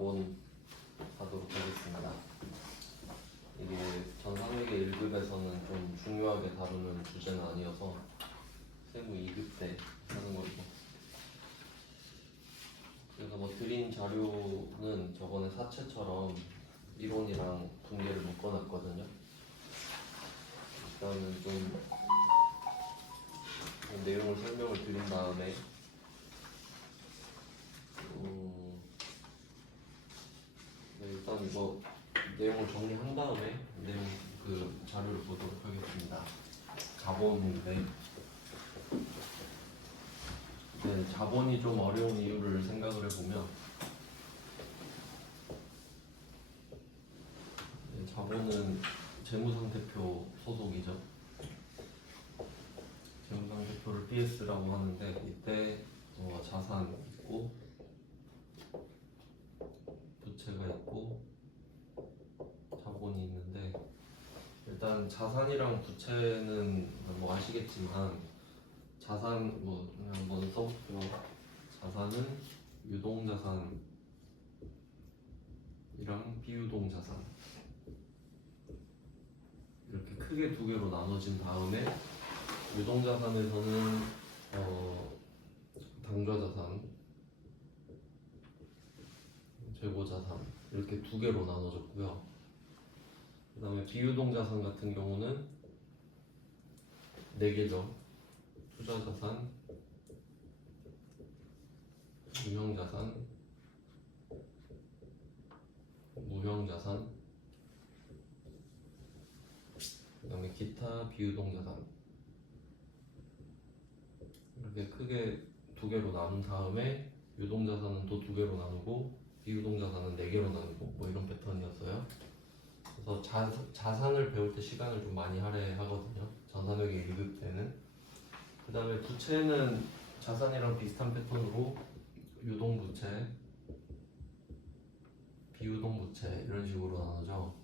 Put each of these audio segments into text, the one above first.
자본 하도록 하겠습니다. 이게 전산회계 1급에서는 좀 중요하게 다루는 주제는 아니어서 세무 2급 때 하는 거고, 그래서 뭐 드린 자료는 저번에 사채처럼 이론이랑 분계를 묶어놨거든요. 일단은 좀 내용을 설명을 드린 다음에 일단 이거 내용을 정리한 다음에 내용 그 자료를 보도록 하겠습니다. 자본인데, 자본이 좀 어려운 이유를 생각을 해보면, 자본은 재무상태표 소속이죠. 재무상태표를 BS라고 하는데, 이때 자산 있고 부채가 있고 자본이 있는데, 일단 자산이랑 부채는 뭐 아시겠지만, 자산 뭐 그냥 먼저 써볼게요. 자산은 유동자산이랑 비유동자산 이렇게 크게 두 개로 나눠진 다음에, 유동자산에서는 당좌자산, 재고자산 이렇게 두 개로 나눠졌고요. 그 다음에 비유동자산 같은 경우는 네 개죠. 투자자산, 유형자산, 무형자산, 그 다음에 기타 비유동자산, 이렇게 크게 두 개로 나눈 다음에 유동자산은 또 두 개로 나누고 비유동자산은 네 개로 나누고 뭐 이런 패턴이었어요. 그래서 자산을 배울 때 시간을 좀 많이 할애하거든요. 전산회계 1급 때는. 그 다음에 부채는 자산이랑 비슷한 패턴으로 유동부채, 비유동부채 이런 식으로 나누죠.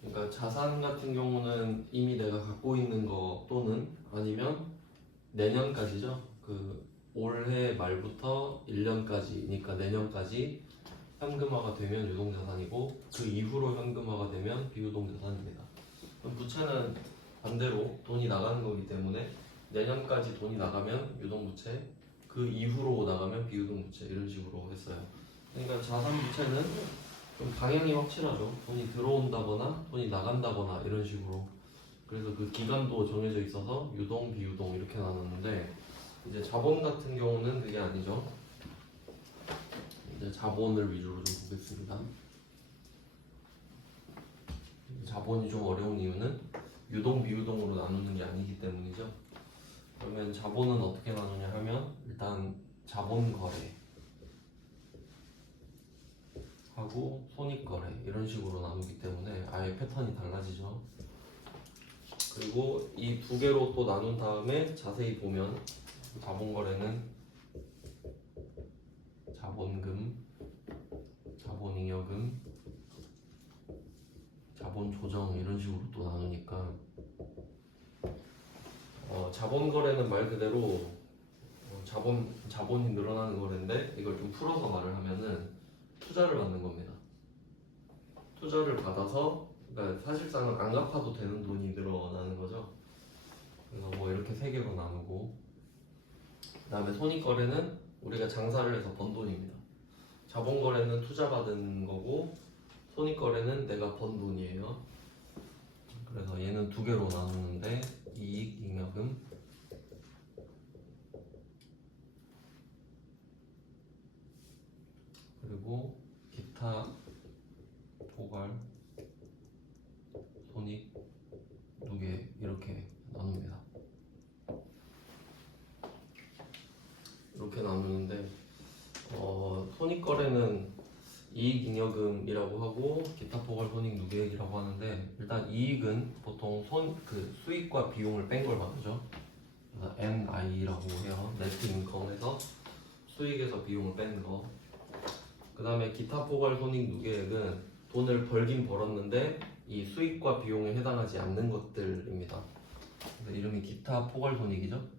그러니까 자산 같은 경우는 이미 내가 갖고 있는 거, 또는 아니면 내년까지죠. 그 올해 말부터 1년까지니까 내년까지 현금화가 되면 유동자산이고, 그 이후로 현금화가 되면 비유동자산입니다. 그럼 부채는 반대로 돈이 나가는 거기 때문에 내년까지 돈이 나가면 유동부채, 그 이후로 나가면 비유동부채 이런 식으로 했어요. 그러니까 자산 부채는 좀 방향이 확실하죠. 돈이 들어온다거나 돈이 나간다거나 이런 식으로. 그래서 그 기간도 정해져 있어서 유동, 비유동 이렇게 나눴는데, 이제 자본 같은 경우는 그게 아니죠. 이제 자본을 위주로 좀 보겠습니다. 자본이 좀 어려운 이유는 유동, 비유동으로 나누는 게 아니기 때문이죠. 그러면 자본은 어떻게 나누냐 하면, 일단 자본거래 하고 손익거래 이런 식으로 나누기 때문에 아예 패턴이 달라지죠. 그리고 이 두 개로 또 나눈 다음에 자세히 보면, 자본거래는 자본금, 자본잉여금, 자본조정 이런 식으로 또 나누니까, 자본거래는 말 그대로 자본이 늘어나는 거래인데, 이걸 좀 풀어서 말을 하면은 투자를 받는 겁니다. 투자를 받아서, 그러니까 사실상은 안 갚아도 되는 돈이 늘어나는 거죠. 그래서 뭐 이렇게 세 개로 나누고, 그 다음에 손익거래는 우리가 장사를 해서 번 돈입니다. 자본거래는 투자받은 거고, 손익거래는 내가 번 돈이에요. 그래서 얘는 두 개로 나누는데, 이익, 잉여금, 그리고 기타, 포괄, 손익, 누계 이렇게 나눕니다. 이렇게 나누는데, 손익거래는 이익잉여금이라고 하고, 기타 포괄 손익 누계액이라고 하는데, 일단 이익은 보통 수익과 비용을 뺀 걸 말하죠. 그래서 NI라고 해요. 네트 인컴에서 수익에서 비용을 뺀 거. 그 다음에 기타 포괄 손익 누계액은 돈을 벌긴 벌었는데 이 수익과 비용에 해당하지 않는 것들입니다. 그래서 이름이 기타 포괄 손익이죠.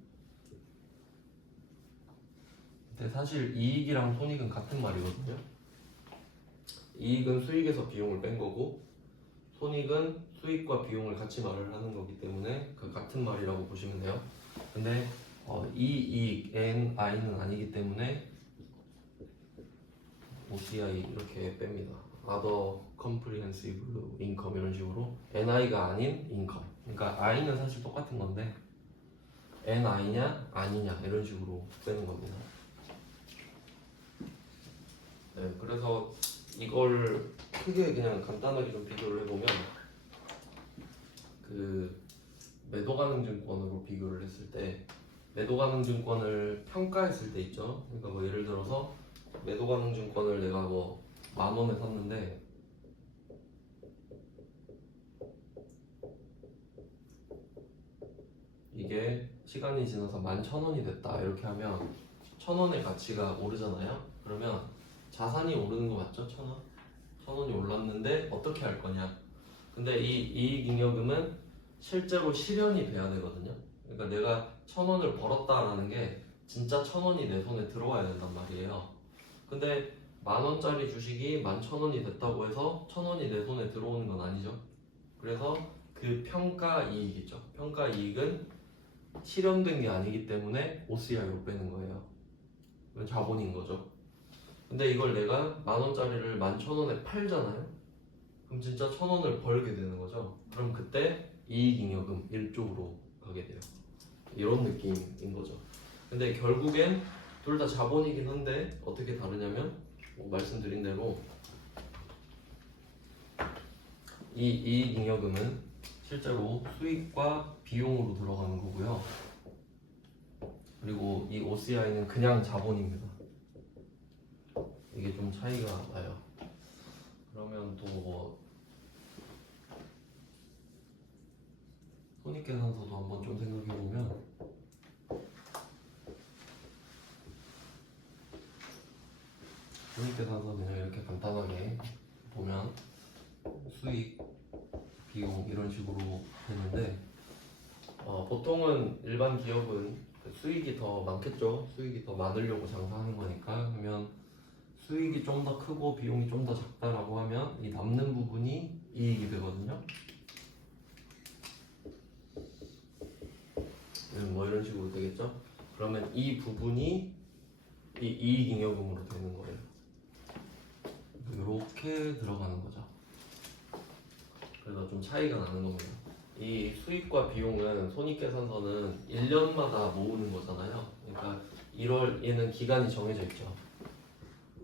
근데 사실 이익이랑 손익은 같은 말이거든요. 이익은 수익에서 비용을 뺀 거고 손익은 수익과 비용을 같이 말을 하는 거기 때문에 그 같은 말이라고 보시면 돼요. 근데 이 이익 N, I는 아니기 때문에 OCI 이렇게 뺍니다. Other Comprehensive Income 이런 식으로 NI가 아닌 Income. 그러니까 I는 사실 똑같은 건데 NI냐 아니냐 이런 식으로 빼는 겁니다. 네, 그래서 이걸 크게 그냥 간단하게 좀 비교를 해보면 그 매도 가능 증권으로 비교를 했을 때 매도 가능 증권을 평가했을 때 있죠. 그러니까 뭐 예를 들어서 매도 가능 증권을 내가 뭐 10,000원에 샀는데 이게 시간이 지나서 11,000원이 됐다 이렇게 하면 1,000원의 가치가 오르잖아요. 그러면 자산이 오르는 거 맞죠? 1,000원? 1,000원이 올랐는데 어떻게 할 거냐? 근데 이 이익잉여금은 실제로 실현이 돼야 되거든요. 그러니까 내가 1,000원을 벌었다라는 게 진짜 1,000원이 내 손에 들어와야 된단 말이에요. 근데 10,000원짜리 주식이 11,000원이 됐다고 해서 1,000원이 내 손에 들어오는 건 아니죠. 그래서 그 평가 이익 있죠. 평가 이익은 실현된 게 아니기 때문에 OCI로 빼는 거예요. 이건 자본인 거죠. 근데 이걸 내가 10,000원짜리를 11,000원에 팔잖아요. 그럼 진짜 1,000원을 벌게 되는 거죠. 그럼 그때 이익잉여금 1조로 가게 돼요. 이런 느낌인 거죠. 근데 결국엔 둘 다 자본이긴 한데 어떻게 다르냐면 말씀드린 대로 이 이익잉여금은 실제로 수익과 비용으로 들어가는 거고요. 그리고 이 OCI는 그냥 자본입니다. 이게 좀 차이가 나요. 그러면 또 뭐 손익계산서도 한번 좀 생각해보면 손익계산서 그냥 이렇게 간단하게 보면 수익, 비용 이런 식으로 되는데 보통은 일반 기업은 수익이 더 많겠죠. 수익이 더 많으려고 장사하는 거니까. 그러면 수익이 좀 더 크고 비용이 좀 더 작다라고 하면 이 남는 부분이 이익이 되거든요. 뭐 이런 식으로 되겠죠. 그러면 이 부분이 이 이익잉여금으로 되는 거예요. 이렇게 들어가는 거죠. 그래서 좀 차이가 나는 겁니다. 이 수익과 비용은 손익계산서는 1년마다 모으는 거잖아요. 그러니까 1월 얘는 기간이 정해져 있죠.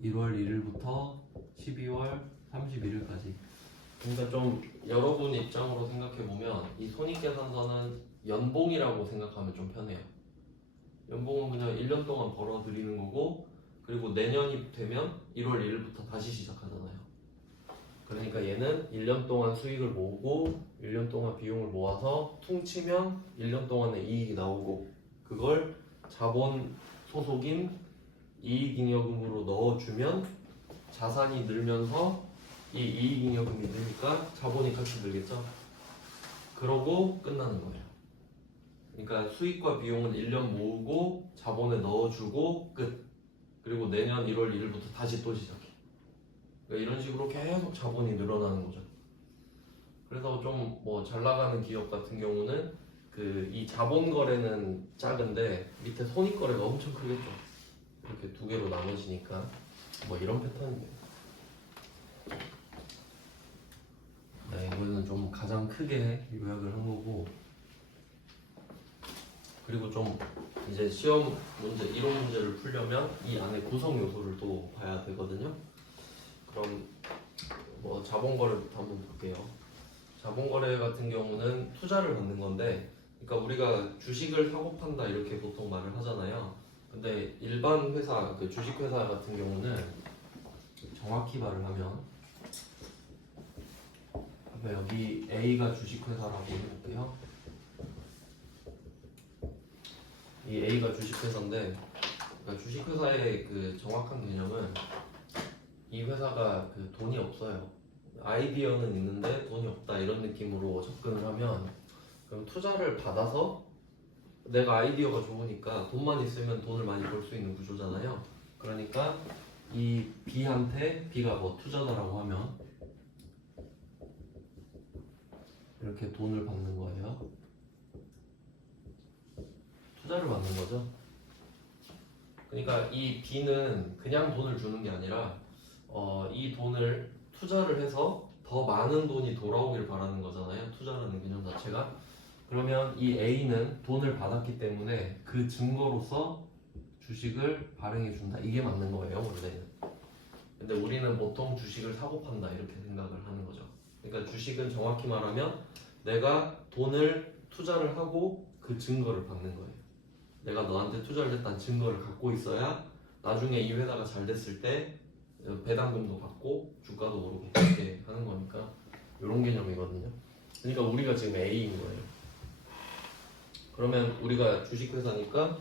1월 1일부터 12월 31일까지. 그러니까 좀 여러분 입장으로 생각해 보면 이 손익계산서는 연봉이라고 생각하면 좀 편해요. 연봉은 그냥 1년 동안 벌어들이는 거고 그리고 내년이 되면 1월 1일부터 다시 시작하잖아요. 그러니까 얘는 1년 동안 수익을 모으고 1년 동안 비용을 모아서 퉁치면 1년 동안의 이익이 나오고 그걸 자본 소속인 이익잉여금으로 넣어주면 자산이 늘면서 이 이익잉여금이 늘니까 자본이 같이 늘겠죠. 그러고 끝나는 거예요. 그러니까 수익과 비용은 1년 모으고 자본에 넣어주고 끝. 그리고 내년 1월 1일부터 다시 또 시작해. 그러니까 이런 식으로 계속 자본이 늘어나는 거죠. 그래서 좀 뭐 잘 나가는 기업 같은 경우는 그 이 자본 거래는 작은데 밑에 손익 거래가 엄청 크겠죠. 이렇게 두 개로 나눠지니까 뭐 이런 패턴이에요. 네, 이거는 좀 가장 크게 요약을 한 거고 그리고 좀 이제 시험 문제, 이론 문제를 풀려면 이 안에 구성 요소를 또 봐야 되거든요. 그럼 뭐 자본거래부터 한번 볼게요. 자본거래 같은 경우는 투자를 받는 건데, 그러니까 우리가 주식을 사고 판다 이렇게 보통 말을 하잖아요. 근데 일반 회사, 그 주식회사 같은 경우는 정확히 말을 하면 여기 A가 주식회사라고 해볼게요. 이 A가 주식회사인데, 그러니까 주식회사의 그 정확한 개념은 이 회사가 그 돈이 없어요. 아이디어는 있는데 돈이 없다 이런 느낌으로 접근을 하면 그럼 투자를 받아서 내가 아이디어가 좋으니까 돈만 있으면 돈을 많이 벌 수 있는 구조잖아요. 그러니까 이 B한테 B가 뭐 투자자라고 하면 이렇게 돈을 받는 거예요. 투자를 받는 거죠. 그러니까 이 B는 그냥 돈을 주는 게 아니라 이 돈을 투자를 해서 더 많은 돈이 돌아오길 바라는 거잖아요. 투자라는 개념 자체가. 그러면 이 A는 돈을 받았기 때문에 그 증거로서 주식을 발행해 준다. 이게 맞는 거예요, 원래는. 근데 우리는 보통 주식을 사고 판다 이렇게 생각을 하는 거죠. 그러니까 주식은 정확히 말하면 내가 돈을 투자를 하고 그 증거를 받는 거예요. 내가 너한테 투자를 했다는 증거를 갖고 있어야 나중에 이 회사가 잘 됐을 때 배당금도 받고 주가도 오르고 그렇게 하는 거니까 이런 개념이거든요. 그러니까 우리가 지금 A인 거예요. 그러면 우리가 주식회사니까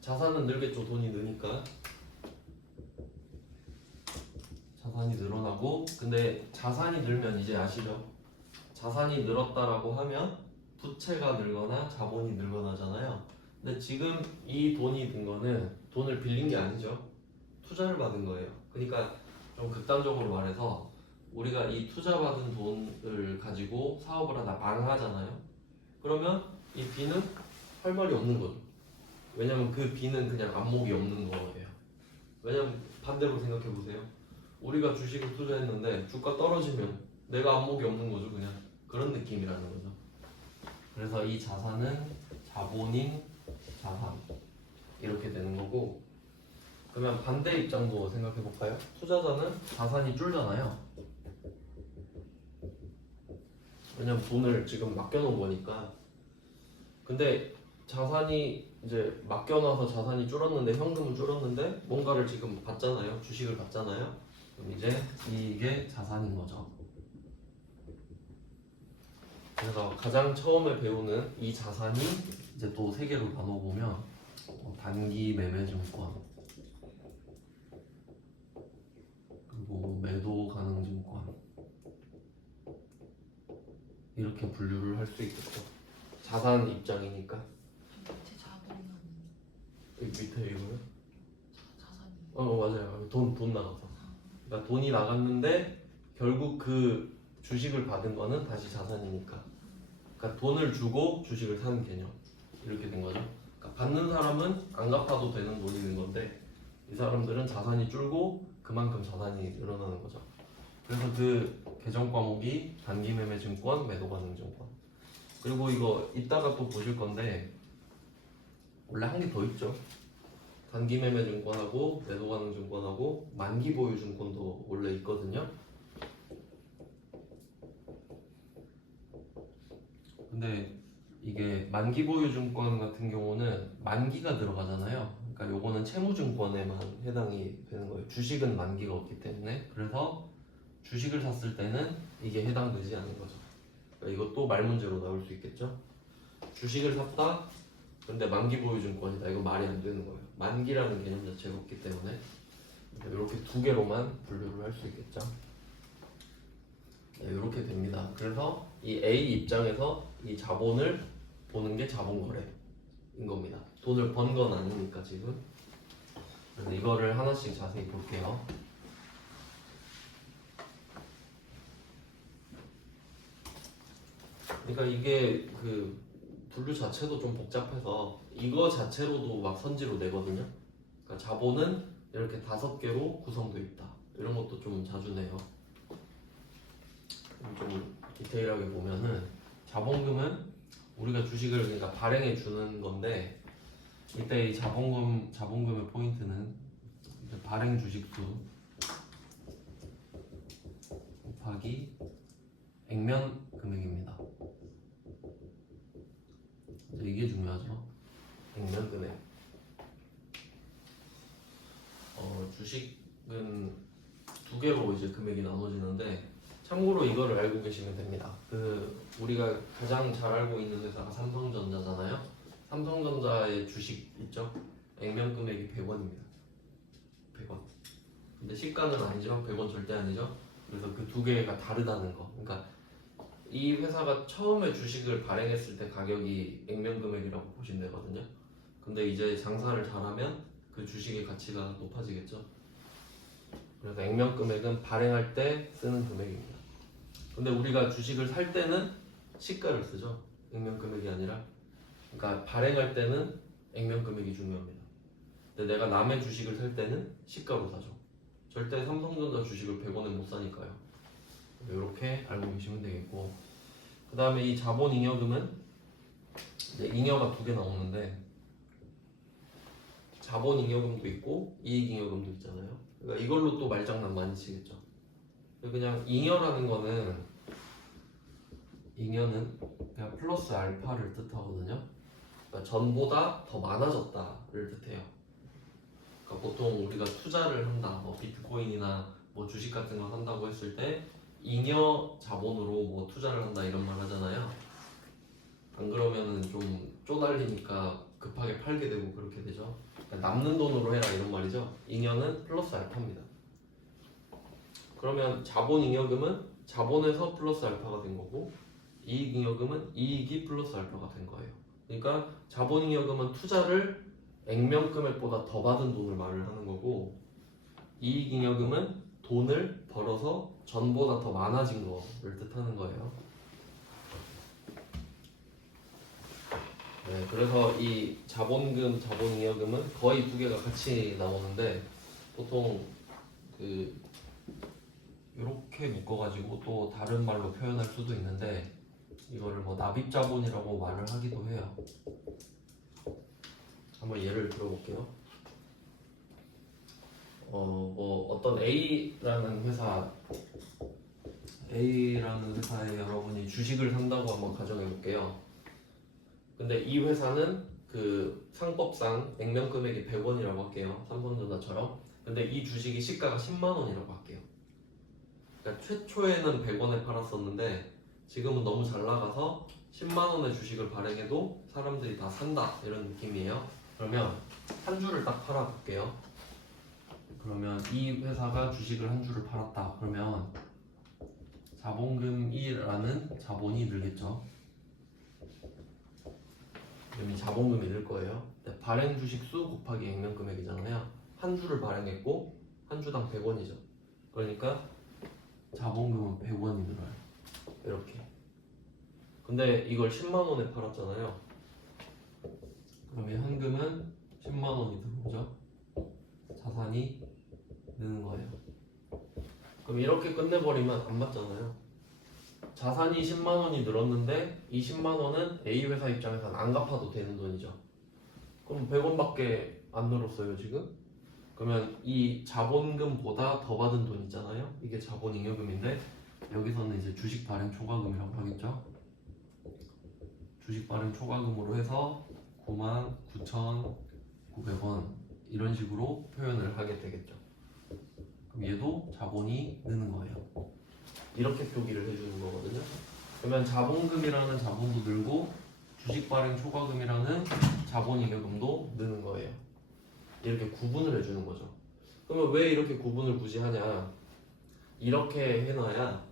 자산은 늘겠죠. 돈이 느니까 자산이 늘어나고, 근데 자산이 늘면 이제 아시죠? 자산이 늘었다라고 하면 부채가 늘거나 자본이 늘거나잖아요. 근데 지금 이 돈이 든 거는 돈을 빌린 게 아니죠. 투자를 받은 거예요. 그러니까 좀 극단적으로 말해서 우리가 이 투자받은 돈을 가지고 사업을 하다 망하잖아요. 그러면 이 B는 할 말이 없는 거죠. 왜냐면 그 B는 그냥 안목이 없는 거예요. 왜냐면 반대로 생각해 보세요. 우리가 주식을 투자했는데 주가 떨어지면 내가 안목이 없는 거죠. 그냥 그런 느낌이라는 거죠. 그래서 이 자산은 자본인 자산 이렇게 되는 거고, 그러면 반대 입장도 생각해 볼까요? 투자자는 자산이 줄잖아요. 왜냐면 돈을 지금 맡겨놓은 거니까. 근데 자산이 이제 맡겨놔서 자산이 줄었는데, 현금은 줄었는데 뭔가를 지금 받잖아요. 주식을 받잖아요. 그럼 이제 이게 자산인 거죠. 그래서 가장 처음에 배우는 이 자산이 이제 또 세 개로 나눠보면 단기 매매 증권, 그리고 매도 가능 증권, 이렇게 분류를 할 수 있겠죠. 자산 입장이니까. 밑에 자본은 여기 밑에 이거요? 자산이. 맞아요. 돈 나가서. 그러니까 돈이 나갔는데 결국 그 주식을 받은 거는 다시 자산이니까. 그러니까 돈을 주고 주식을 사는 개념. 이렇게 된 거죠. 그러니까 받는 사람은 안 갚아도 되는 돈이 있는 건데, 이 사람들은 자산이 줄고 그만큼 자산이 늘어나는 거죠. 그래서 그 개정 과목이 단기 매매 증권, 매도 가능 증권. 그리고 이거 이따가 또 보실 건데 원래 한 개 더 있죠. 단기 매매 증권하고 매도 가능 증권하고 만기 보유 증권도 원래 있거든요. 근데 이게 만기 보유 증권 같은 경우는 만기가 들어가잖아요. 그러니까 요거는 채무 증권에만 해당이 되는 거예요. 주식은 만기가 없기 때문에. 그래서 주식을 샀을 때는 이게 해당되지 않는 거죠. 그러니까 이것도 말 문제로 나올 수 있겠죠. 주식을 샀다. 근데 만기 보유 증권이다. 이거 말이 안 되는 거예요. 만기라는 개념 자체가 없기 때문에 이렇게 두 개로만 분류를 할 수 있겠죠. 네, 이렇게 됩니다. 그래서 이 A 입장에서 이 자본을 보는 게 자본거래인 겁니다. 돈을 번 건 아니니까 지금. 그래서 이거를 하나씩 자세히 볼게요. 그러니까 이게 그 분류 자체도 좀 복잡해서 이거 자체로도 막 선지로 내거든요. 그러니까 자본은 이렇게 5개로 구성되어 있다. 이런 것도 좀 자주 내요. 좀 디테일하게 보면은 자본금은 우리가 주식을 그러니까 발행해 주는 건데, 이때 이 자본금의 포인트는 이제 발행 주식수 곱하기 액면 금액입니다. 이게 중요하죠. 액면 금액. 주식은 두 개로 이제 금액이 나눠지는데, 참고로 이거를 알고 계시면 됩니다. 우리가 가장 잘 알고 있는 회사가 삼성전자잖아요. 삼성전자의 주식 있죠? 액면 금액이 100원입니다. 100원. 근데 시가는 아니죠. 100원 절대 아니죠. 그래서 그 두 개가 다르다는 거. 그러니까 이 회사가 처음에 주식을 발행했을 때 가격이 액면 금액이라고 보시면 되거든요. 근데 이제 장사를 잘하면 그 주식의 가치가 높아지겠죠. 그래서 액면금액은 발행할 때 쓰는 금액입니다. 근데 우리가 주식을 살 때는 시가를 쓰죠. 액면금액이 아니라. 그러니까 발행할 때는 액면금액이 중요합니다. 근데 내가 남의 주식을 살 때는 시가로 사죠. 절대 삼성전자 주식을 100원에 못 사니까요. 이렇게 알고 계시면 되겠고, 그 다음에 이 자본잉여금은 이제 잉여가 두 개 나오는데 자본잉여금도 있고 이익잉여금도 있잖아요. 그러니까 이걸로 또 말장난 많이 치겠죠. 그냥 잉여라는 거는, 잉여는 그냥 플러스 알파를 뜻하거든요. 그러니까 전보다 더 많아졌다를 뜻해요. 그러니까 보통 우리가 투자를 한다, 뭐 비트코인이나 뭐 주식 같은 거 산다고 했을 때 잉여 자본으로 뭐 투자를 한다 이런 말 하잖아요. 안 그러면은 좀 쪼달리니까 급하게 팔게 되고 그렇게 되죠. 그러니까 남는 돈으로 해라 이런 말이죠. 잉여는 플러스 알파입니다. 그러면 자본잉여금은 자본에서 플러스 알파가 된 거고, 이익잉여금은 이익이 플러스 알파가 된 거예요. 그러니까 자본잉여금은 투자를 액면금액보다 더 받은 돈을 말을 하는 거고, 이익잉여금은 돈을 벌어서 전보다 더 많아진 거를 뜻하는 거예요. 네, 그래서 이 자본금, 자본잉여금은 거의 두 개가 같이 나오는데, 보통 이렇게 묶어가지고 또 다른 말로 표현할 수도 있는데, 이거를 뭐 납입자본이라고 말을 하기도 해요. 한번 예를 들어볼게요. 뭐 어떤 A라는 회사에 여러분이 주식을 산다고 한번 가정해 볼게요. 근데 이 회사는 그 상법상 액면금액이 100원이라고 할게요. 삼성전자처럼. 근데 이 주식이 시가가 10만 원이라고 할게요. 그러니까 최초에는 100원에 팔았었는데 지금은 너무 잘 나가서 10만 원의 주식을 발행해도 사람들이 다 산다 이런 느낌이에요. 그러면 한 주를 딱 팔아 볼게요. 그러면 이 회사가 주식을 한 주를 팔았다. 그러면 자본금 2라는 자본이 늘겠죠. 그럼 자본금이 늘 거예요. 발행 주식 수 곱하기 액면금액이잖아요. 한 주를 발행했고 한 주당 100원이죠. 그러니까 자본금은 100원이 늘어요. 이렇게. 근데 이걸 10만 원에 팔았잖아요. 그러면 현금은 10만 원이 들어오죠. 자산이 느는 거예요. 그럼 이렇게 끝내버리면 안 맞잖아요. 자산이 10만 원이 늘었는데 이 10만 원은 A 회사 입장에서는 안 갚아도 되는 돈이죠. 그럼 100원밖에 안 늘었어요 지금? 그러면 이 자본금보다 더 받은 돈 있잖아요. 이게 자본잉여금인데 여기서는 이제 주식 발행 초과금이라고 하겠죠. 주식 발행 초과금으로 해서 99,900원 이런 식으로 표현을 하게 되겠죠. 그럼 얘도 자본이 느는 거예요. 이렇게 표기를 해주는 거거든요. 그러면 자본금이라는 자본도 늘고 주식 발행 초과금이라는 자본잉여금도 느는 거예요. 이렇게 구분을 해주는 거죠. 그러면 왜 이렇게 구분을 굳이 하냐? 이렇게 해놔야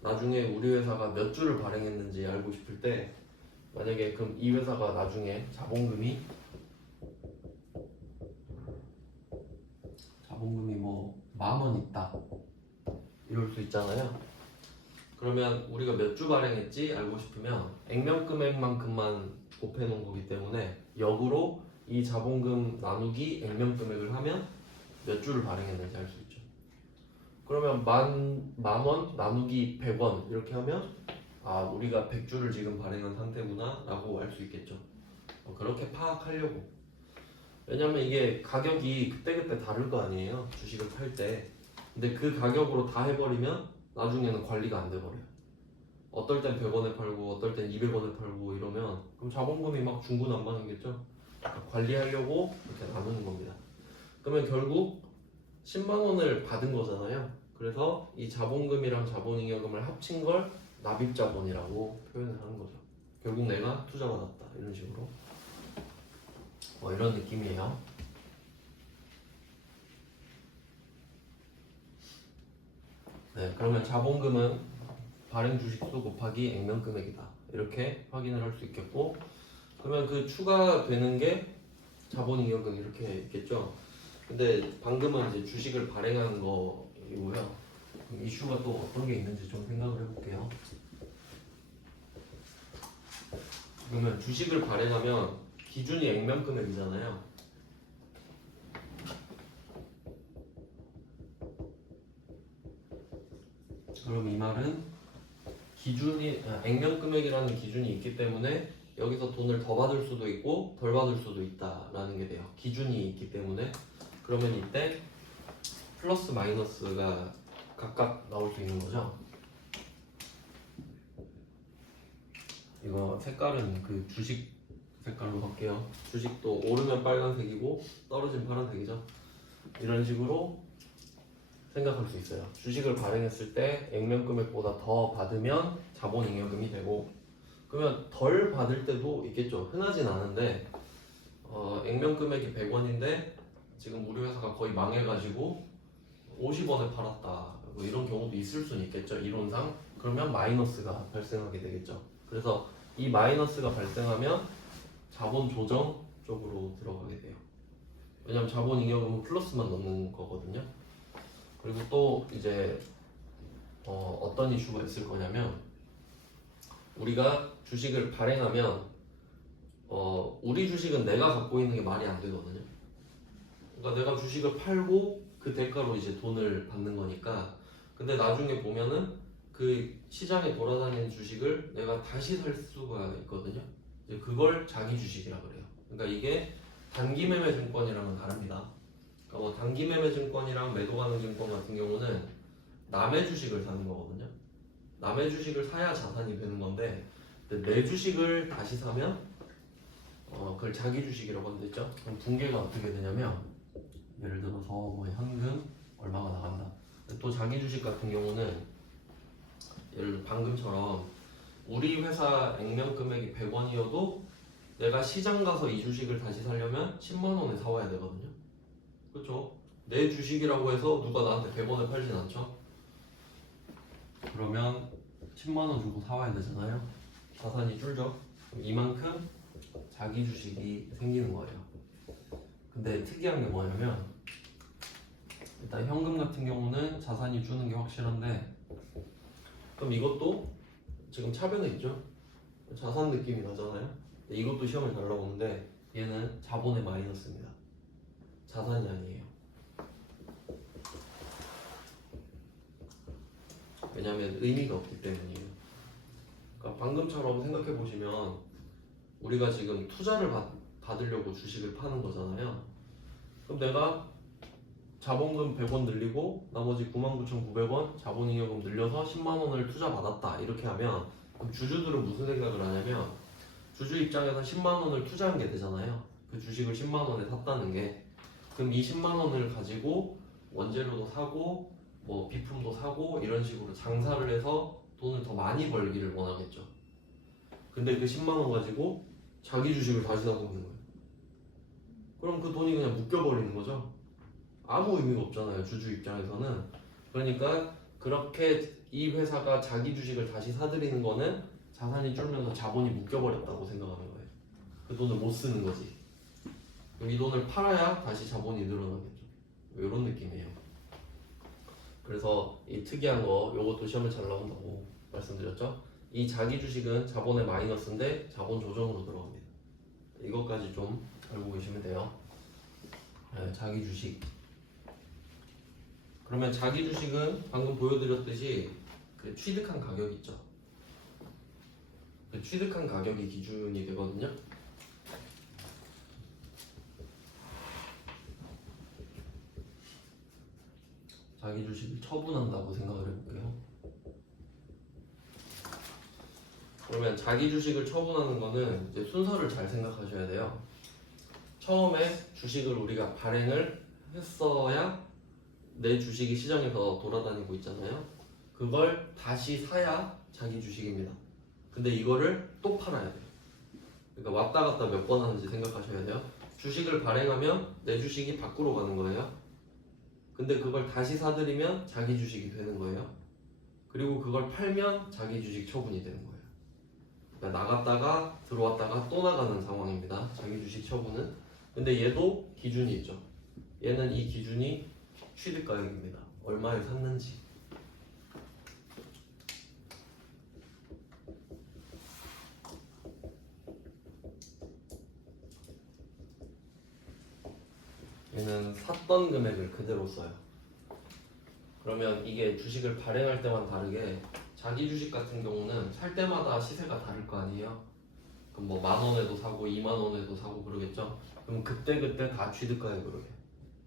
나중에 우리 회사가 몇 주를 발행했는지 알고 싶을 때, 만약에 그럼 이 회사가 나중에 자본금이 뭐 10,000원 있다 이럴 수 있잖아요. 그러면 우리가 몇 주 발행했지 알고 싶으면 액면금액만큼만 곱해놓은 거기 때문에 역으로 이 자본금 나누기 액면금액을 하면 몇 주를 발행했는지 알 수 있죠. 그러면 만원 나누기 100원 이렇게 하면 아 우리가 100주를 지금 발행한 상태구나 라고 알 수 있겠죠. 그렇게 파악하려고. 왜냐면 이게 가격이 그때그때 다를 거 아니에요. 주식을 팔 때. 근데 그 가격으로 다 해버리면 나중에는 관리가 안 돼버려요. 어떨 땐 100원에 팔고 어떨 땐 200원에 팔고 이러면 그럼 자본금이 막 중구난방이겠죠. 관리하려고 이렇게 나누는 겁니다. 그러면 결국 10만 원을 받은 거잖아요. 그래서 이 자본금이랑 자본잉여금을 합친 걸 납입자본이라고 표현을 하는 거죠. 결국 내가 투자받았다 이런 식으로. 뭐 이런 느낌이에요. 네, 그러면 자본금은 발행 주식수 곱하기 액면금액이다 이렇게 확인을 할 수 있겠고, 그러면 그 추가되는 게 자본잉여금 이렇게 있겠죠. 근데 방금은 이제 주식을 발행한 거이고요. 그럼 이슈가 또 어떤 게 있는지 좀 생각을 해볼게요. 그러면 주식을 발행하면 기준이 액면 금액이잖아요. 그럼 이 말은 액면 금액이라는 기준이 있기 때문에 여기서 돈을 더 받을 수도 있고 덜 받을 수도 있다라는 게 돼요. 기준이 있기 때문에. 그러면 이때 플러스 마이너스가 각각 나올 수 있는 거죠. 이거 색깔은 그 주식 색깔로 할게요. 주식도 오르면 빨간색이고 떨어지면 파란색이죠. 이런 식으로 생각할 수 있어요. 주식을 발행했을 때 액면 금액보다 더 받으면 자본잉여금이 되고, 그러면 덜 받을 때도 있겠죠. 흔하진 않은데 액면 금액이 100원인데 지금 우리 회사가 거의 망해가지고 50원에 팔았다, 뭐 이런 경우도 있을 수는 있겠죠, 이론상. 그러면 마이너스가 발생하게 되겠죠. 그래서 이 마이너스가 발생하면 자본 조정 쪽으로 들어가게 돼요. 왜냐면 자본잉여금은 플러스만 넣는 거거든요. 그리고 또 이제 어떤 이슈가 있을 거냐면, 우리가 주식을 발행하면 우리 주식은 내가 갖고 있는 게 말이 안 되거든요. 그러니까 내가 주식을 팔고 그 대가로 이제 돈을 받는 거니까. 근데 나중에 보면은 그 시장에 돌아다니는 주식을 내가 다시 살 수가 있거든요. 이제 그걸 자기 주식이라 그래요. 그러니까 이게 단기 매매 증권이랑은 다릅니다. 그러니까 뭐 단기 매매 증권이랑 매도 가능 증권 같은 경우는 남의 주식을 사는 거거든요. 남의 주식을 사야 자산이 되는 건데, 내 주식을 다시 사면 그걸 자기 주식이라고 한댔죠. 그럼 붕괴가 어떻게 되냐면, 예를 들어서 뭐 현금 얼마가 나간다. 또 자기 주식 같은 경우는 예를 들어 방금처럼 우리 회사 액면 금액이 100원이어도 내가 시장 가서 이 주식을 다시 사려면 10만 원에 사와야 되거든요. 그렇죠? 내 주식이라고 해서 누가 나한테 100원에 팔진 않죠. 그러면 10만 원 주고 사와야 되잖아요. 자산이 줄죠. 그럼 이만큼 자기 주식이 생기는 거예요. 근데 특이한 게 뭐냐면, 일단 현금 같은 경우는 자산이 주는 게 확실한데, 그럼 이것도 지금 차변에 있죠. 자산 느낌이 나잖아요. 근데 이것도 시험에 잘 나오는데 얘는 자본의 마이너스입니다. 자산이 아니에요. 왜냐하면 의미가 없기 때문이에요. 그러니까 방금처럼 생각해 보시면, 우리가 지금 투자를 받으려고 주식을 파는 거잖아요. 그럼 내가 자본금 100원 늘리고 나머지 99,900원 자본잉여금 늘려서 10만 원을 투자 받았다, 이렇게 하면, 그럼 주주들은 무슨 생각을 하냐면, 주주 입장에서 10만 원을 투자한 게 되잖아요. 그 주식을 10만 원에 샀다는 게. 그럼 이 10만 원을 가지고 원재료도 사고 뭐 비품도 사고 이런 식으로 장사를 해서 돈을 더 많이 벌기를 원하겠죠. 근데 그 10만 원 가지고 자기 주식을 다시 사고 있는 거예요. 그럼 그 돈이 그냥 묶여버리는 거죠. 아무 의미가 없잖아요, 주주 입장에서는. 그러니까 그렇게 이 회사가 자기 주식을 다시 사들이는 거는 자산이 줄면서 자본이 묶여버렸다고 생각하는 거예요. 그 돈을 못 쓰는 거지. 그럼 이 돈을 팔아야 다시 자본이 늘어나겠죠. 이런 느낌이에요. 그래서 이 특이한 거, 요것도 시험에 잘 나온다고 말씀드렸죠. 이 자기 주식은 자본의 마이너스인데 자본 조정으로 들어갑니다. 이것까지 좀 알고 계시면 돼요. 네, 자기 주식. 그러면 자기 주식은 방금 보여드렸듯이 그 취득한 가격 있죠. 그 취득한 가격이 기준이 되거든요. 자기 주식을 처분한다고 생각을 해볼게요. 그러면 자기 주식을 처분하는 거는 이제 순서를 잘 생각하셔야 돼요. 처음에 주식을 우리가 발행을 했어야 내 주식이 시장에서 돌아다니고 있잖아요. 그걸 다시 사야 자기 주식입니다. 근데 이거를 또 팔아야 돼요. 그러니까 왔다 갔다 몇 번 하는지 생각하셔야 돼요. 주식을 발행하면 내 주식이 밖으로 가는 거예요. 근데 그걸 다시 사들이면 자기 주식이 되는 거예요. 그리고 그걸 팔면 자기 주식 처분이 되는 거예요. 그러니까 나갔다가 들어왔다가 또 나가는 상황입니다, 자기 주식 처분은. 근데 얘도 기준이 있죠. 얘는 이 기준이 취득가액입니다. 얼마에 샀는지. 얘는 샀던 금액을 그대로 써요. 그러면 이게 주식을 발행할 때만 다르게 자기 주식 같은 경우는 살 때마다 시세가 다를 거 아니에요. 그럼 뭐 10,000원에도 사고 20,000원에도 사고 그러겠죠. 그럼 그때 다 취득가액으로 해.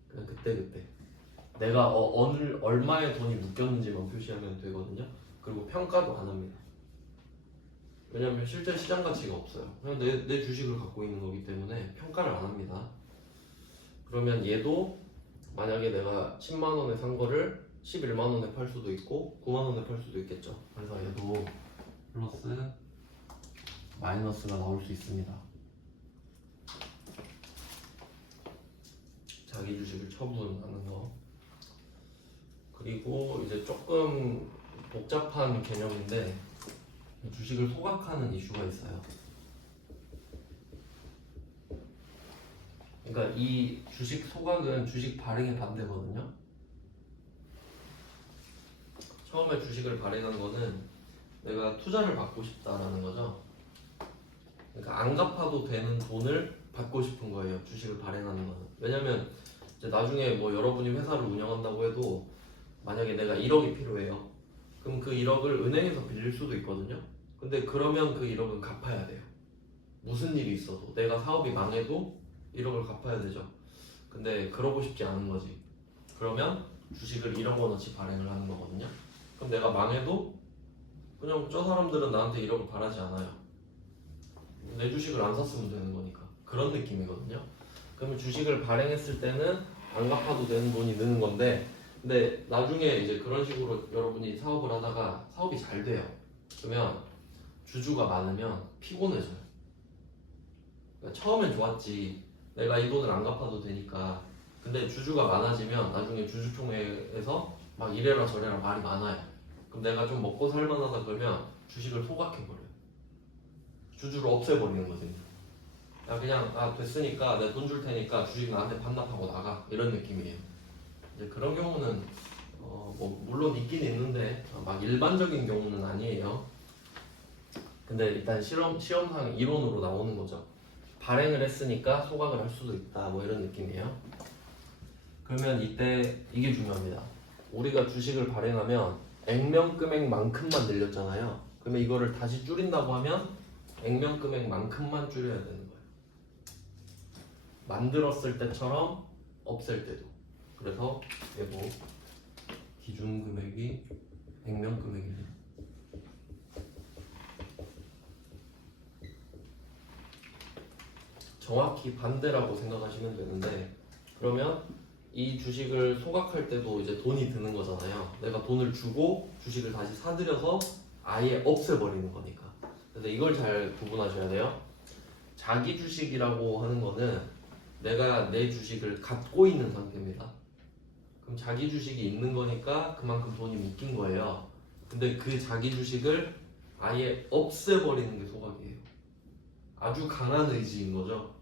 그냥 그때 내가 얼마의 돈이 묶였는지만 표시하면 되거든요. 그리고 평가도 안 합니다. 왜냐면 실제 시장 가치가 없어요. 그냥 내 주식을 갖고 있는 거기 때문에 평가를 안 합니다. 그러면 얘도 만약에 내가 10만 원에 산 거를 11만 원에 팔 수도 있고 9만 원에 팔 수도 있겠죠. 그래서 얘도 플러스 마이너스가 나올 수 있습니다. 자기 주식을 처분하는 거. 그리고 이제 조금 복잡한 개념인데 주식을 소각하는 이슈가 있어요. 그러니까 이 주식 소각은 주식 발행의 반대거든요. 처음에 주식을 발행한 거는 내가 투자를 받고 싶다라는 거죠. 그러니까 안 갚아도 되는 돈을 받고 싶은 거예요. 주식을 발행하는 거는. 왜냐면 이제 나중에 뭐 여러분이 회사를 운영한다고 해도 만약에 내가 1억이 필요해요. 그럼 그 1억을 은행에서 빌릴 수도 있거든요. 근데 그러면 그 1억은 갚아야 돼요. 무슨 일이 있어도 내가 사업이 망해도 1억을 갚아야 되죠. 근데 그러고 싶지 않은 거지. 그러면 주식을 1억 원어치 발행을 하는 거거든요. 그럼 내가 망해도 그냥 저 사람들은 나한테 1억을 바라지 않아요. 내 주식을 안 샀으면 되는 거니까. 그런 느낌이거든요. 그러면 주식을 발행했을 때는 안 갚아도 되는 돈이 느는 건데, 근데 나중에 이제 그런 식으로 여러분이 사업을 하다가 사업이 잘 돼요. 그러면 주주가 많으면 피곤해져요. 그러니까 처음엔 좋았지. 내가 이 돈을 안 갚아도 되니까. 근데 주주가 많아지면 나중에 주주총회에서 막 이래라 저래라 말이 많아요. 그럼 내가 좀 먹고 살만하다 그러면 주식을 소각해버려요. 주주를 없애버리는 거지. 야 그냥 됐으니까 내가 돈 줄 테니까 주식 나한테 반납하고 나가, 이런 느낌이에요. 이제 그런 경우는 뭐 물론 있긴 있는데 막 일반적인 경우는 아니에요. 근데 일단 시험상 이론으로 나오는 거죠. 발행을 했으니까 소각을 할 수도 있다, 뭐 이런 느낌이에요. 그러면 이때 이게 중요합니다. 우리가 주식을 발행하면 액면금액만큼만 늘렸잖아요. 그러면 이거를 다시 줄인다고 하면 액면금액만큼만 줄여야 되는 거예요. 만들었을 때처럼 없앨 때도. 그래서 얘도 기준금액이 액면금액이에요. 정확히 반대라고 생각하시면 되는데, 그러면 이 주식을 소각할 때도 이제 돈이 드는 거잖아요. 내가 돈을 주고 주식을 다시 사들여서 아예 없애버리는 거니까. 그래서 이걸 잘 구분하셔야 돼요. 자기 주식이라고 하는 거는 내가 내 주식을 갖고 있는 상태입니다. 그럼 자기 주식이 있는 거니까 그만큼 돈이 묶인 거예요. 근데 그 자기 주식을 아예 없애버리는 게 소각이에요. 아주 강한 의지인 거죠.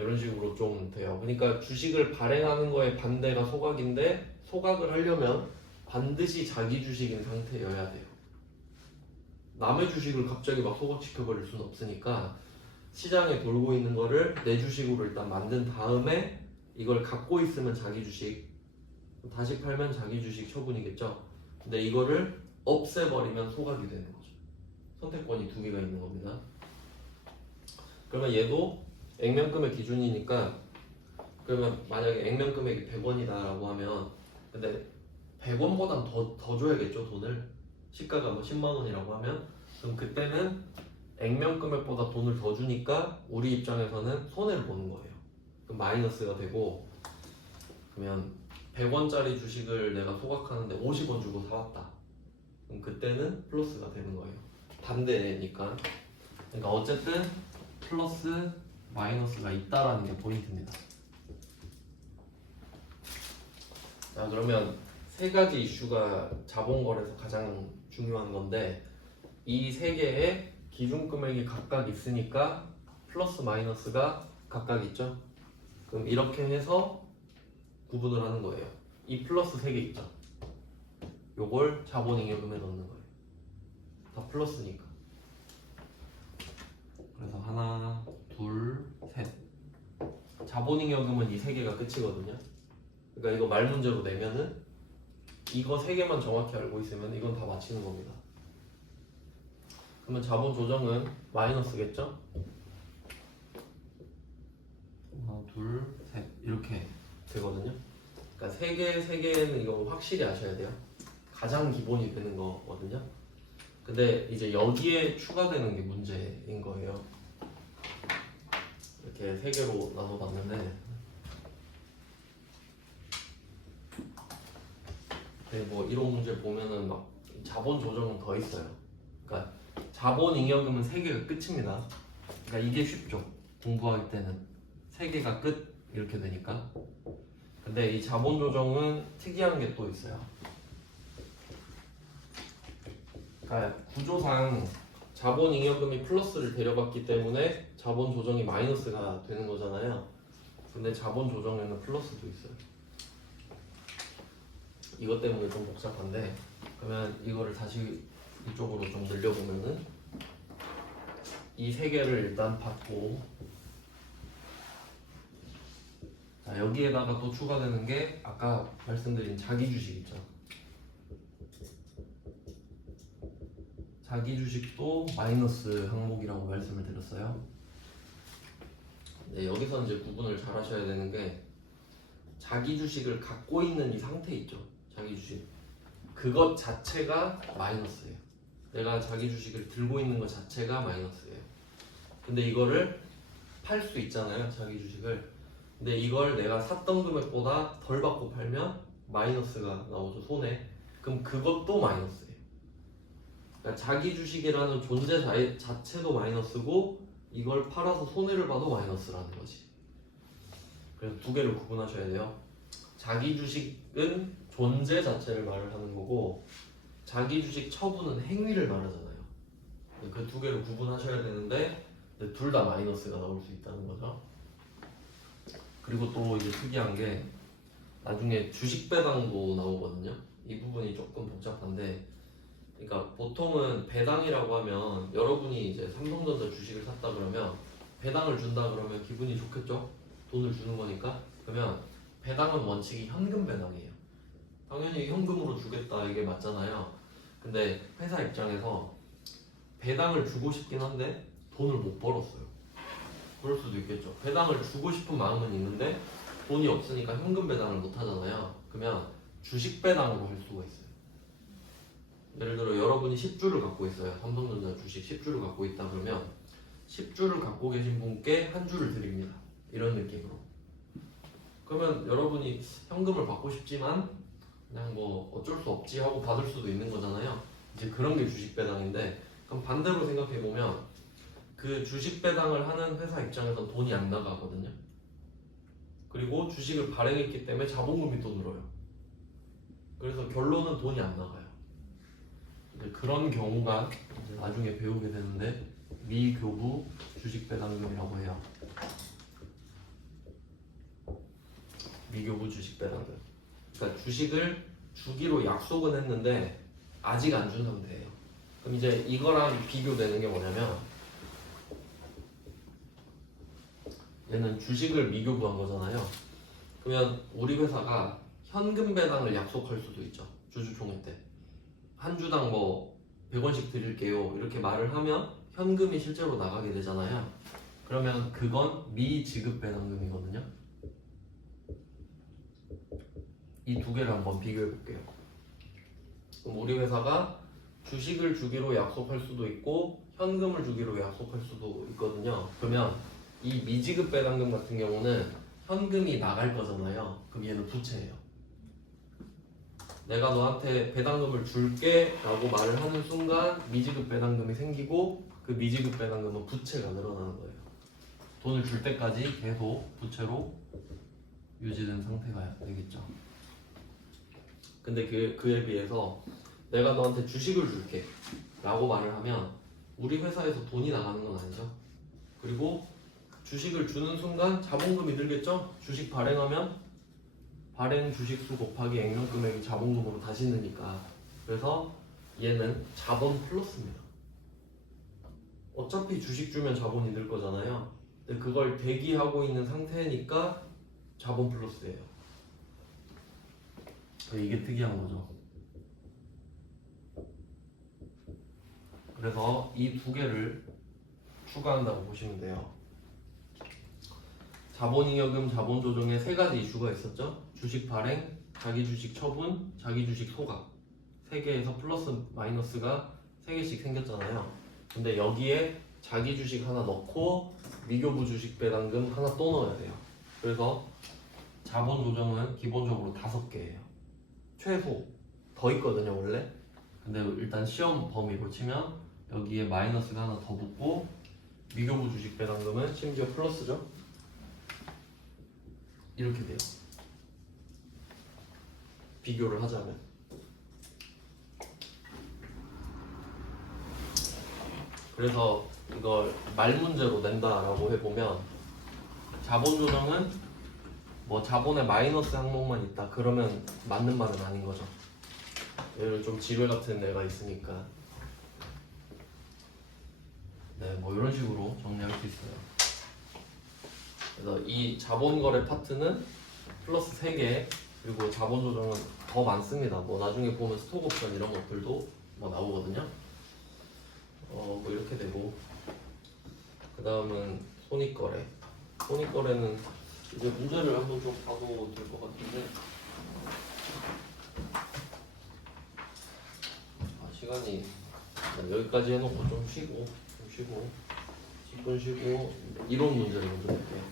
이런 식으로 좀 돼요. 그러니까 주식을 발행하는 거에 반대가 소각인데, 소각을 하려면 반드시 자기 주식인 상태여야 돼요. 남의 주식을 갑자기 막 소각시켜버릴 수는 없으니까 시장에 돌고 있는 거를 내 주식으로 일단 만든 다음에 이걸 갖고 있으면 자기 주식, 다시 팔면 자기 주식 처분이겠죠. 근데 이거를 없애버리면 소각이 되는 거죠. 선택권이 두 개가 있는 겁니다. 그러면 얘도 액면금액 기준이니까, 그러면 만약에 액면금액이 100원이다라고 하면, 근데 100원보단 더 줘야겠죠, 돈을. 시가가 뭐 10만 원이라고 하면, 그럼 그때는 액면금액보다 돈을 더 주니까 우리 입장에서는 손해를 보는 거예요. 그럼 마이너스가 되고, 그러면 100원짜리 주식을 내가 소각하는데 50원 주고 사왔다. 그럼 그때는 플러스가 되는 거예요. 반대니까. 그러니까 어쨌든 플러스 마이너스가 있다라는 게 포인트입니다. 자, 그러면 세 가지 이슈가 자본거래에서 가장 중요한 건데, 이 세 개의 기준금액이 각각 있으니까 플러스 마이너스가 각각 있죠. 그럼 이렇게 해서 구분을 하는 거예요. 이 플러스 3개 있죠. 요걸 자본잉여금에 넣는 거예요. 다 플러스니까. 그래서 하나, 둘, 셋. 자본잉여금은 이 3개가 끝이거든요. 그러니까 이거 말 문제로 내면은 이거 3개만 정확히 알고 있으면 이건 다 맞히는 겁니다. 그러면 자본 조정은 마이너스겠죠? 하나, 둘, 셋 이렇게 되거든요. 그러니까 3개는 이거 확실히 아셔야 돼요. 가장 기본이 되는 거거든요. 근데 이제 여기에 추가되는 게 문제인 거예요. 이렇게 3개로 나눠봤는데 뭐 이런 문제 보면은 막 자본 조정은 더 있어요. 그러니까 자본 잉여금은 3개가 끝입니다. 그러니까 이게 쉽죠. 공부할 때는 3개가 끝 이렇게 되니까. 근데 이 자본 조정은 특이한 게 또 있어요. 그러니까 구조상 자본 잉여금이 플러스를 데려갔기 때문에 자본 조정이 마이너스가 되는 거잖아요. 근데 자본 조정에는 플러스도 있어요. 이것 때문에 좀 복잡한데, 그러면 이거를 다시 이쪽으로 좀 늘려보면은 이 3개를 일단 받고, 자 여기에다가 또 추가되는 게 아까 말씀드린 자기주식 있죠. 자기주식도 마이너스 항목이라고 말씀을 드렸어요. 네, 여기서 이제 구분을 잘 하셔야 되는 게 자기주식을 갖고 있는 이 상태 있죠. 자기주식 그것 자체가 마이너스예요. 내가 자기주식을 들고 있는 것 자체가 마이너스예요. 근데 이거를 팔 수 있잖아요. 자기주식을. 근데 이걸 내가 샀던 금액보다 덜 받고 팔면 마이너스가 나오죠. 손해. 그럼 그것도 마이너스예요. 그러니까 자기주식이라는 존재 자체도 마이너스고 이걸 팔아서 손해를 봐도 마이너스라는 거지. 그래서 두 개를 구분하셔야 돼요. 자기주식은 존재 자체를 말을 하는 거고 자기주식 처분은 행위를 말하잖아요. 그 두 개를 구분하셔야 되는데 둘 다 마이너스가 나올 수 있다는 거죠. 그리고 또 이제 특이한 게 나중에 주식 배당도 나오거든요. 이 부분이 조금 복잡한데, 그러니까 보통은 배당이라고 하면 여러분이 이제 삼성전자 주식을 샀다 그러면 배당을 준다 그러면 기분이 좋겠죠? 돈을 주는 거니까. 그러면 배당은 원칙이 현금 배당이에요. 당연히 현금으로 주겠다 이게 맞잖아요. 근데 회사 입장에서 배당을 주고 싶긴 한데 돈을 못 벌었어요. 그럴 수도 있겠죠. 배당을 주고 싶은 마음은 있는데 돈이 없으니까 현금 배당을 못 하잖아요. 그러면 주식 배당으로 할 수가 있어요. 예를 들어 여러분이 10주를 갖고 있어요. 삼성전자 주식 10주를 갖고 있다 그러면 10주를 갖고 계신 분께 한 주를 드립니다. 이런 느낌으로. 그러면 여러분이 현금을 받고 싶지만 그냥 뭐 어쩔 수 없지 하고 받을 수도 있는 거잖아요. 이제 그런 게 주식 배당인데, 그럼 반대로 생각해 보면 그 주식 배당을 하는 회사 입장에선 돈이 안 나가거든요. 그리고 주식을 발행했기 때문에 자본금이 또 늘어요. 그래서 결론은 돈이 안 나가요. 그런 경우가 이제 나중에 배우게 되는데 미교부 주식 배당금이라고 해요. 미교부 주식 배당금. 그러니까 주식을 주기로 약속은 했는데 아직 안 준 상태예요. 그럼 이제 이거랑 비교되는 게 뭐냐면, 얘는 주식을 미교부한 거잖아요. 그러면 우리 회사가 현금 배당을 약속할 수도 있죠. 주주총회 때 한 주당 뭐 100원씩 드릴게요 이렇게 말을 하면 현금이 실제로 나가게 되잖아요. 그러면 그건 미지급 배당금이거든요. 이 두 개를 한번 비교해 볼게요. 그럼 우리 회사가 주식을 주기로 약속할 수도 있고 현금을 주기로 약속할 수도 있거든요. 그러면 이 미지급 배당금 같은 경우는 현금이 나갈 거잖아요. 그럼 얘는 부채예요. 내가 너한테 배당금을 줄게 라고 말을 하는 순간 미지급 배당금이 생기고 그 미지급 배당금은 부채가 늘어나는 거예요. 돈을 줄 때까지 계속 부채로 유지된 상태가 되겠죠. 근데 그에 비해서 내가 너한테 주식을 줄게 라고 말을 하면 우리 회사에서 돈이 나가는 건 아니죠. 그리고 주식을 주는 순간 자본금이 늘겠죠? 주식 발행하면 발행 주식수 곱하기 액면 금액이 자본금으로 다시 느니까. 그래서 얘는 자본 플러스입니다. 어차피 주식 주면 자본이 늘 거잖아요. 근데 그걸 대기하고 있는 상태니까 자본 플러스예요. 이게 특이한 거죠. 그래서 이 두 개를 추가한다고 보시면 돼요. 자본잉여금, 자본조정에 세 가지 이슈가 있었죠. 주식 발행, 자기 주식 처분, 자기 주식 소각. 세 개에서 플러스 마이너스가 세 개씩 생겼잖아요. 근데 여기에 자기 주식 하나 넣고 미교부 주식 배당금 하나 또 넣어야 돼요. 그래서 자본조정은 기본적으로 5개예요. 최소 더 있거든요 원래. 근데 일단 시험 범위로 치면 여기에 마이너스가 하나 더 붙고 미교부 주식 배당금은 심지어 플러스죠. 이렇게 돼요. 비교를 하자면. 그래서 이걸 말 문제로 낸다라고 해보면 자본조정은 뭐 자본에 마이너스 항목만 있다 그러면 맞는 말은 아닌 거죠. 얘를 좀 지뢰 같은 애가 있으니까. 네, 뭐 이런 식으로 정리할 수 있어요. 그래서 이 자본거래 파트는 플러스 3개, 그리고 자본조정은 더 많습니다. 뭐 나중에 보면 스톡옵션 이런 것들도 뭐 나오거든요. 뭐 이렇게 되고, 그 다음은 손익거래. 손익거래는 이제 문제를 한번 좀 봐도 될 것 같은데, 시간이 여기까지 해놓고 좀 쉬고 10분 쉬고 이론 문제를 먼저 볼게요.